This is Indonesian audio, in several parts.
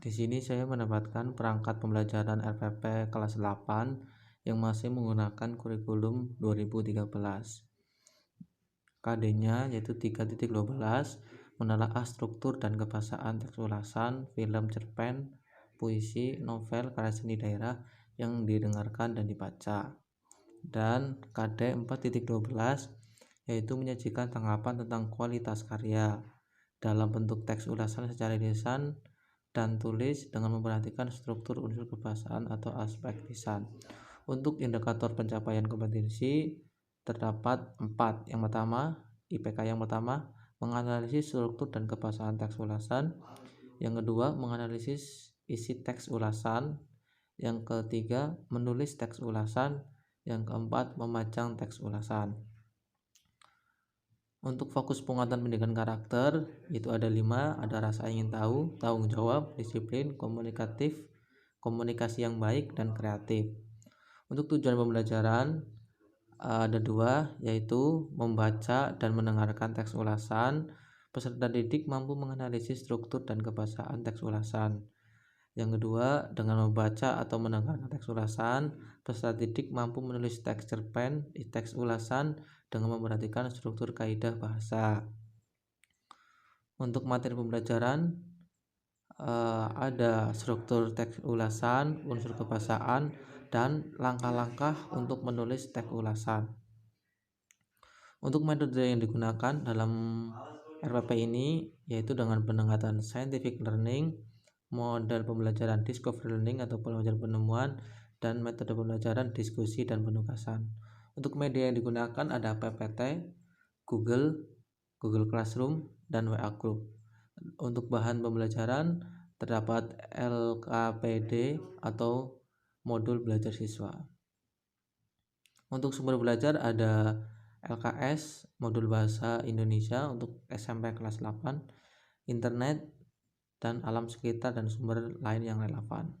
Di sini saya mendapatkan perangkat pembelajaran LPP kelas 8 yang masih menggunakan kurikulum 2013. KD-nya yaitu 3.12, menelaah struktur dan kebahasaan teks ulasan, film, cerpen, puisi, novel, karya seni daerah yang didengarkan dan dibaca. Dan KD 4.12 yaitu menyajikan tanggapan tentang kualitas karya dalam bentuk teks ulasan secara lisan dan tulis dengan memperhatikan struktur unsur kebahasaan atau aspek lisan. Untuk indikator pencapaian kompetensi terdapat 4. Yang pertama, IPK yang pertama menganalisis struktur dan kebahasaan teks ulasan. Yang kedua, menganalisis isi teks ulasan. Yang ketiga, menulis teks ulasan. Yang keempat, memajang teks ulasan. Untuk fokus penguatan pendidikan karakter itu ada 5, ada rasa ingin tahu, tanggung jawab, disiplin, komunikatif, komunikasi yang baik, dan kreatif. Untuk tujuan pembelajaran ada 2, yaitu membaca dan mendengarkan teks ulasan. Peserta didik mampu menganalisis struktur dan kebahasaan teks ulasan. Yang kedua, dengan membaca atau mendengarkan teks ulasan, peserta didik mampu menulis teks cerpen di teks ulasan dengan memperhatikan struktur kaidah bahasa. Untuk materi pembelajaran ada struktur teks ulasan, unsur kebahasaan, dan langkah-langkah untuk menulis teks ulasan. Untuk metode yang digunakan dalam RPP ini yaitu dengan pendekatan scientific learning, model pembelajaran discovery learning atau pembelajaran penemuan, dan metode pembelajaran diskusi dan penugasan. Untuk media yang digunakan ada PPT, Google Classroom, dan WA Group. Untuk bahan pembelajaran terdapat LKPD atau modul belajar siswa. Untuk sumber belajar ada LKS, modul bahasa Indonesia untuk SMP kelas 8, internet, dan alam sekitar dan sumber lain yang relevan.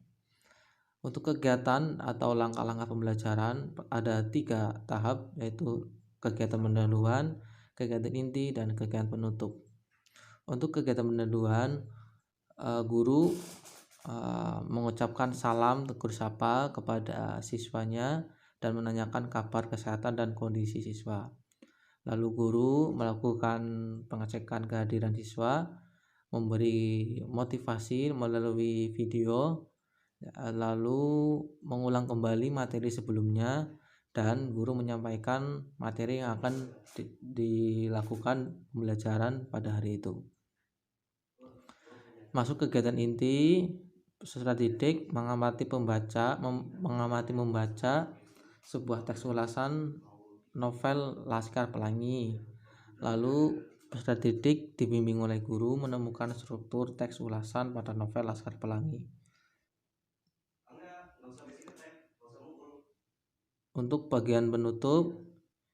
Untuk kegiatan atau langkah-langkah pembelajaran ada 3 tahap, yaitu kegiatan pendahuluan, kegiatan inti, dan kegiatan penutup. Untuk kegiatan pendahuluan, guru mengucapkan salam tegur sapa kepada siswanya dan menanyakan kabar kesehatan dan kondisi siswa. Lalu guru melakukan pengecekan kehadiran siswa, memberi motivasi melalui video, lalu mengulang kembali materi sebelumnya, dan guru menyampaikan materi yang akan dilakukan pembelajaran pada hari itu. Masuk kegiatan inti, peserta didik mengamati membaca sebuah teks ulasan novel Laskar Pelangi. Lalu peserta didik dibimbing oleh guru menemukan struktur teks ulasan pada novel Laskar Pelangi. Untuk bagian penutup,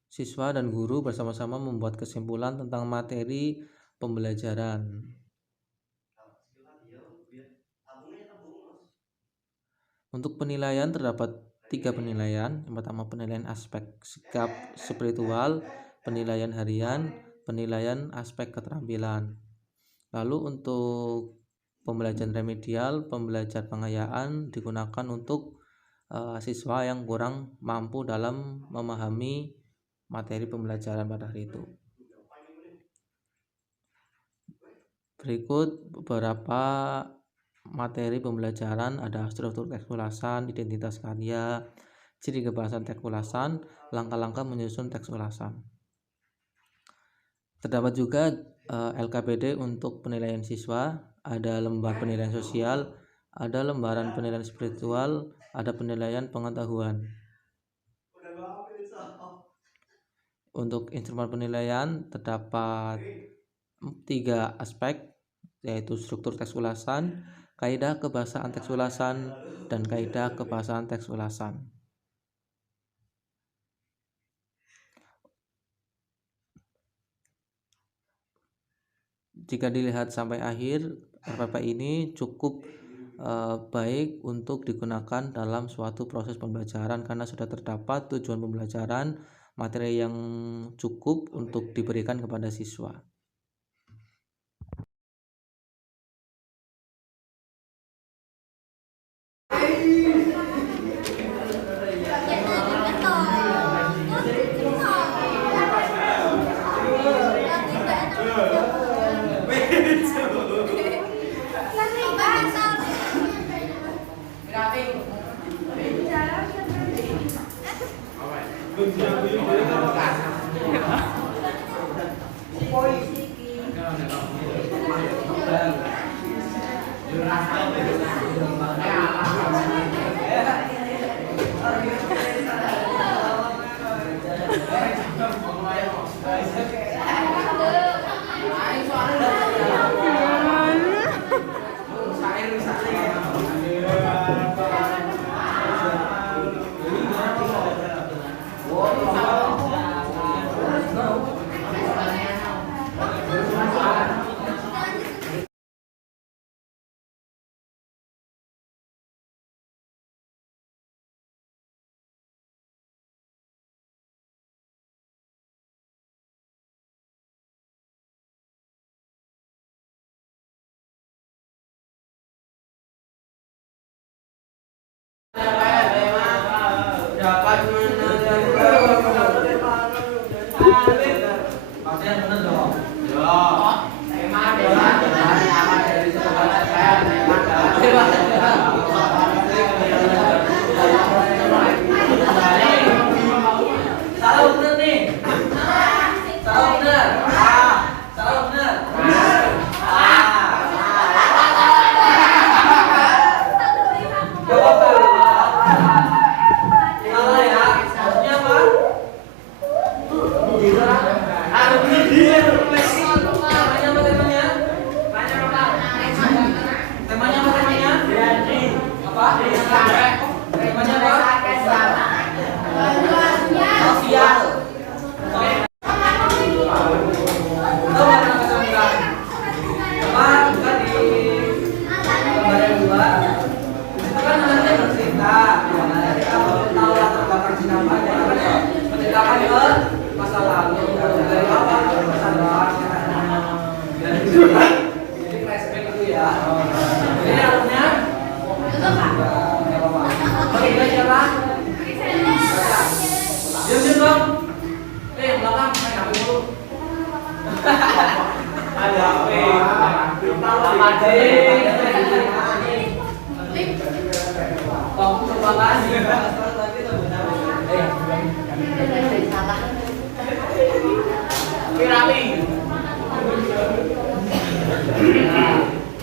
siswa dan guru bersama-sama membuat kesimpulan tentang materi pembelajaran. Untuk penilaian terdapat 3 penilaian. Yang pertama, penilaian aspek sikap spiritual, penilaian harian, penilaian aspek keterampilan. Lalu untuk pembelajaran remedial, pembelajaran pengayaan digunakan untuk siswa yang kurang mampu dalam memahami materi pembelajaran pada hari itu. Berikut beberapa materi pembelajaran ada struktur teks ulasan, identitas karya, ciri kebahasan teks ulasan, langkah-langkah menyusun teks ulasan. Terdapat juga LKPD untuk penilaian siswa, ada lembar penilaian sosial, ada lembaran penilaian spiritual, ada penilaian pengetahuan. Untuk instrumen penilaian terdapat 3 aspek, yaitu struktur teks ulasan, kaidah kebahasaan teks ulasan, dan kaidah kebahasaan teks ulasan. Jika dilihat sampai akhir, RPP ini cukup baik untuk digunakan dalam suatu proses pembelajaran karena sudah terdapat tujuan pembelajaran, materi yang cukup untuk diberikan kepada siswa.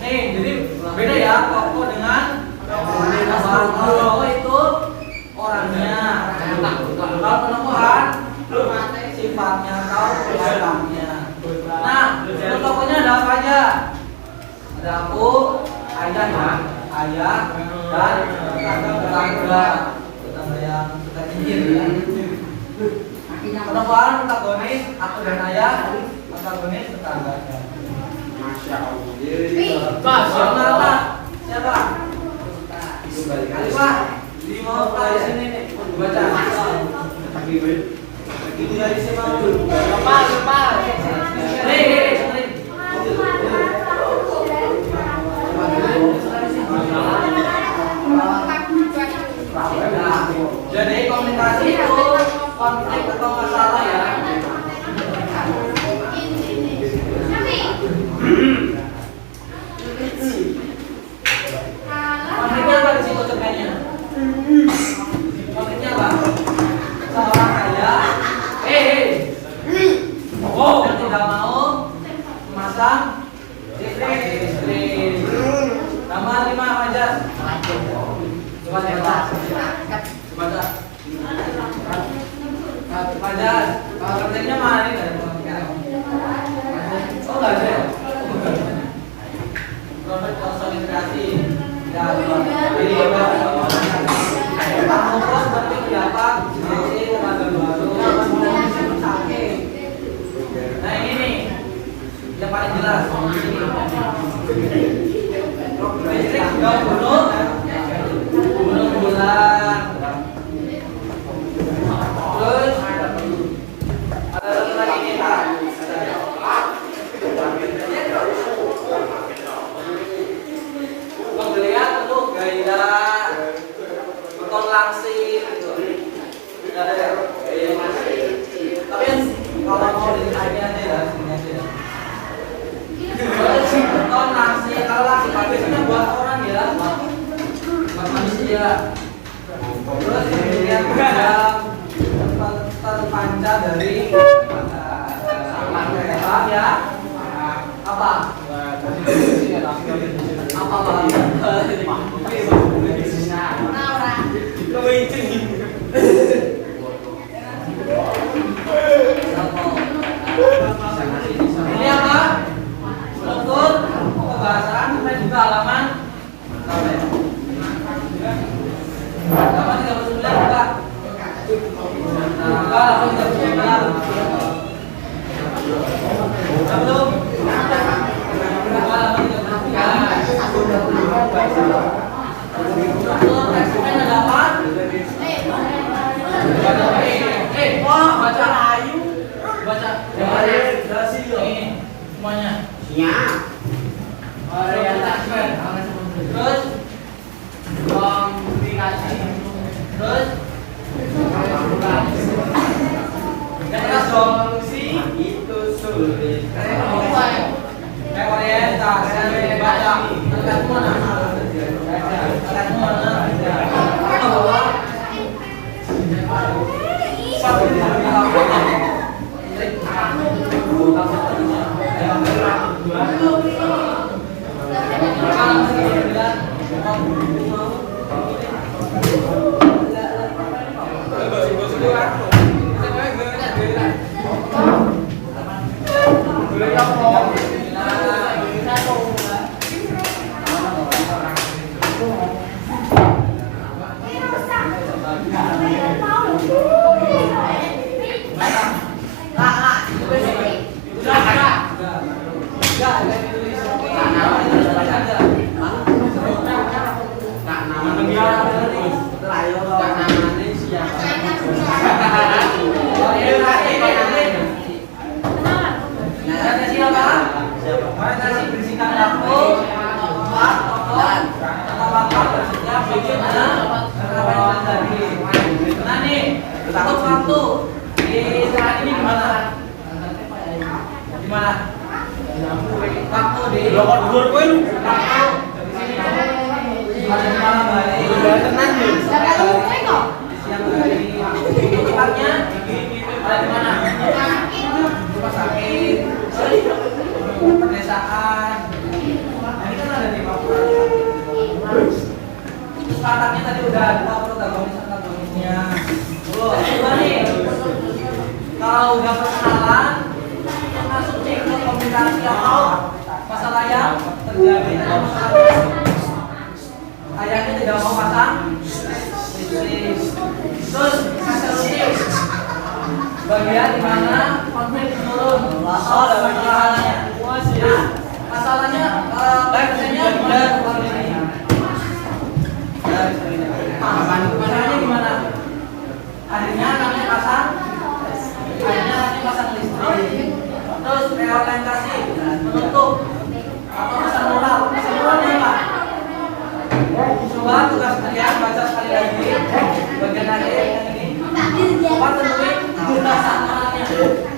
Nih, jadi beda ya toko dengan toko itu orangnya. Kalau penemuan sifatnya atau perilakunya. Nah, untuk tokonya ada apa aja? Ada aku, ayah ya, ayah dan tetangga yang kita ingin ya. Penemuan protagonis aku dan ayah, protagonis tetangganya. Masya Allah. Siapa? Alifah. Di mau dari sini nih. Baca. Ini dari sini mau. Kepal. Nih. Jadi komunikasi itu konflik atau masalah ya. Konfliknya apa di situ cerpennya? Konfliknya apa? Seorang kaya, yang tidak mau memasang listrik. Nama 5 aja. Coba baca. Konfliknya mana nih? Oh nggak ada. Konflik konsolidasi. Ya, jadi kamu seperti siapa? Jadi tenaga baru. Nah ini nih yang paling jelas. Listrik juga gunung bulan. Terus ada satu lagi nih Pak. Pembelian untuk gaya beton langsing gitu. Ada ya? Tapi kalau mau ditanya aja ya, sini aja. Beton langsing, kalau langsing biasanya buat orang ya. Ini apa? Struktur pembahasan sampai juga halaman halaman 39 buka. Buka halaman 39. Buka belum? Buka halaman 39. Struktur resumen ada apa? Baca ayu. Baca. Ini semuanya. Siap. Orientasi. Terus komunikasi. Terus solusi Itu sulit. orientasi baca terkait mana? Terkait mana? Startnya tadi udah ada protagonisnya. Coba nih, kalau udah perkenalan, masuk nih ke komunikasi atau masalah yang terjadi atau masalah ayahnya tidak mau pasang listrik. Terus resolusi bagian dimana konflik turun. Ada masalahnya. Nah, masalahnya bahasanya udah caranya gimana? Akhirnya kami pasang listrik. Terus reorientasi, menutup atau pasang mural. Pasang muralnya apa? Coba tugas kalian baca sekali lagi bagian akhir yang ini. Coba tentuin batasan muralnya.